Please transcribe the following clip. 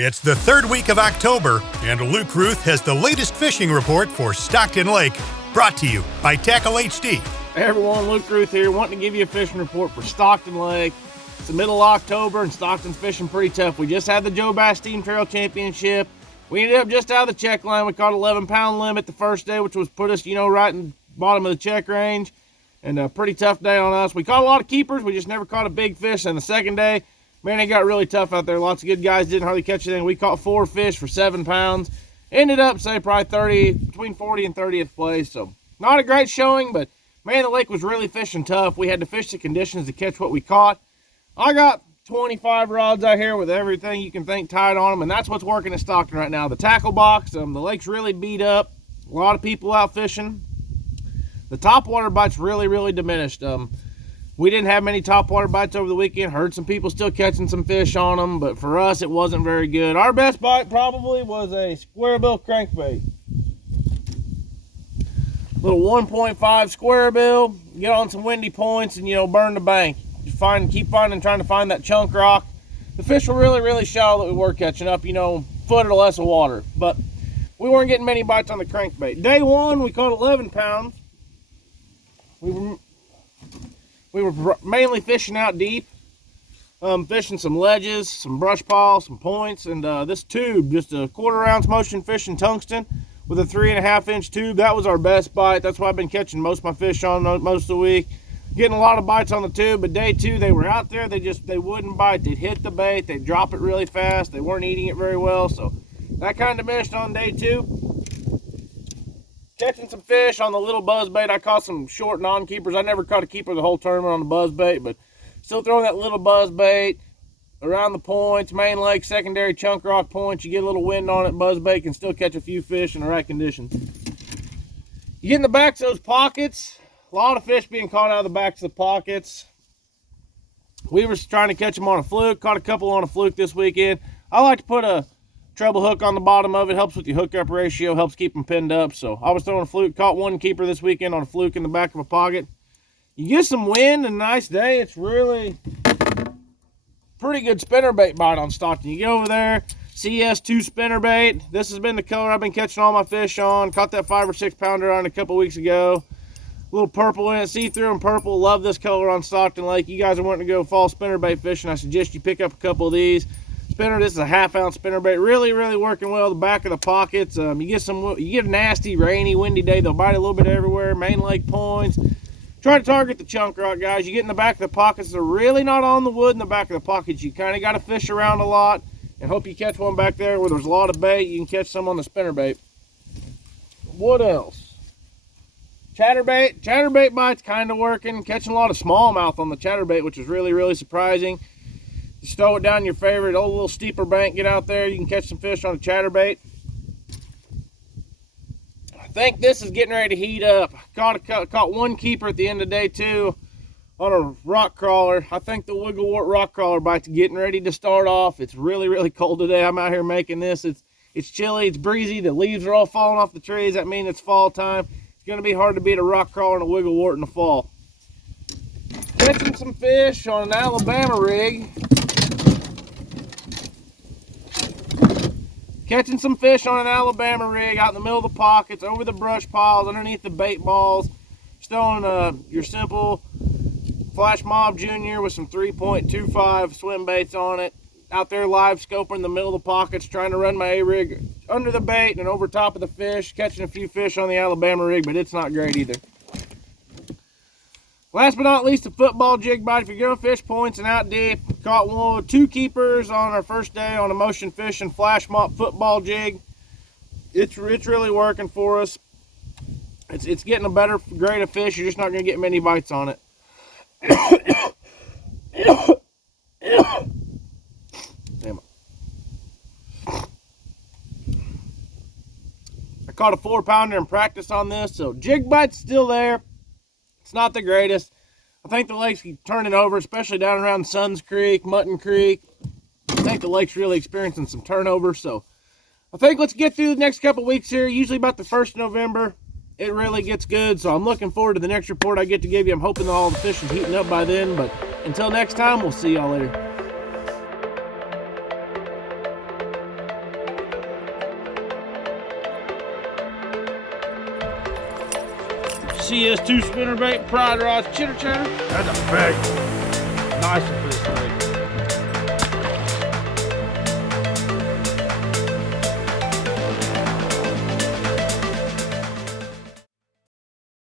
It's the third week of October, and Luke Routh has the latest fishing report for Stockton Lake, brought to you by Tackle HD. Hey everyone, Luke Routh here, wanting to give you a fishing report for Stockton Lake. It's the middle of October, and Stockton's fishing pretty tough. We just had the Joe Bass Steam Trail Championship. We ended up just out of the check line. We caught 11-pound limit the first day, which was put us, right in the bottom of the check range. And a pretty tough day on us. We caught a lot of keepers. We just never caught a big fish. And the second day, man, it got really tough out there. Lots of good guys didn't hardly catch anything. We caught 4 fish for 7 pounds. Ended up, say, probably between 40 and 30th place. So, not a great showing, but, man, the lake was really fishing tough. We had to fish the conditions to catch what we caught. I got 25 rods out here with everything you can think tied on them, and that's what's working at Stockton right now. The tackle box, the lake's really beat up. A lot of people out fishing. The topwater bites really diminished. We didn't have many topwater bites over the weekend. Heard some people still catching some fish on them, but for us, it wasn't very good. Our best bite probably was a square bill crankbait. Little 1.5 square bill. Get on some windy points and, burn the bank. Keep trying to find that chunk rock. The fish were really shallow that we were catching up, foot or less of water. But we weren't getting many bites on the crankbait. Day one, we caught 11 pounds. We were mainly fishing out deep, fishing some ledges, some brush piles, some points, and this tube, just a 1/4 ounce motion fishing tungsten with a 3.5-inch tube. That was our best bite. That's what I've been catching most of my fish on most of the week. Getting a lot of bites on the tube, but day two, they were out there. They wouldn't bite. They'd hit the bait. They'd drop it really fast. They weren't eating it very well, so that kind of diminished on day two. Catching some fish on the little buzzbait. I caught some short non-keepers. I never caught a keeper the whole tournament on the buzzbait, but still throwing that little buzzbait around the points, main lake, secondary chunk rock points. You get a little wind on it, buzzbait can still catch a few fish in the right conditions. You get in the backs of those pockets. A lot of fish being caught out of the backs of the pockets. We were trying to catch them on a fluke. Caught a couple on a fluke this weekend. I like to put a treble hook on the bottom of it. Helps with your hookup ratio. Helps keep them pinned up. So I was throwing a fluke. Caught one keeper this weekend on a fluke in the back of a pocket. You get some wind and a nice day. It's really pretty good spinnerbait bite on Stockton. You get over there. CS2 spinnerbait. This has been the color I've been catching all my fish on. Caught that 5 or 6 pounder on a couple weeks ago. A little purple in it, see-through and purple. Love this color on Stockton Lake. You guys are wanting to go fall spinnerbait fishing, I suggest you pick up a couple of these. This is a 1/2 ounce spinnerbait. Really working well. The back of the pockets. You get a nasty, rainy, windy day. They'll bite a little bit everywhere. Main lake points. Try to target the chunk rock, guys. You get in the back of the pockets. They're really not on the wood in the back of the pockets. You kind of got to fish around a lot and hope you catch one back there where there's a lot of bait. You can catch some on the spinnerbait. What else? Chatterbait bites kind of working. Catching a lot of smallmouth on the chatterbait, which is really surprising. Just throw it down your favorite old little steeper bank. Get out there. You can catch some fish on a chatterbait. I think this is getting ready to heat up. Caught one keeper at the end of day two on a rock crawler. I think the wigglewort rock crawler bite's getting ready to start off. It's really cold today. I'm out here making this. It's chilly. It's breezy. The leaves are all falling off the trees. That means it's fall time. Going to be hard to beat a rock crawler and a wigglewort in the fall. Catching some fish on an Alabama rig. Catching some fish on an Alabama rig out in the middle of the pockets, over the brush piles, underneath the bait balls. Just throwing your simple Flash Mob Junior with some 3.25 swim baits on it. Out there live scoping the middle of the pockets, trying to run my A-rig under the bait and over top of the fish, catching a few fish on the Alabama rig, but it's not great either. Last but not least, the football jig bite. If you're going to fish points and out deep, caught 2 keepers on our first day on a motion fishing flash mop football jig. It's really working for us. It's getting a better grade of fish. You're just not going to get many bites on it. Damn it. I caught a 4-pounder in practice on this, so jig bite's still there. It's not the greatest. I think the lake's turning over, especially down around Suns Creek, Mutton Creek. I think the lake's really experiencing some turnover, so I think let's get through the next couple weeks here. Usually about the 1st of November, it really gets good, so I'm looking forward to the next report I get to give you. I'm hoping that all the fish is heating up by then, but until next time, we'll see y'all later. CS2 spinnerbait, pride rods, chitter chatter. That's a big one. Nice one for this thing.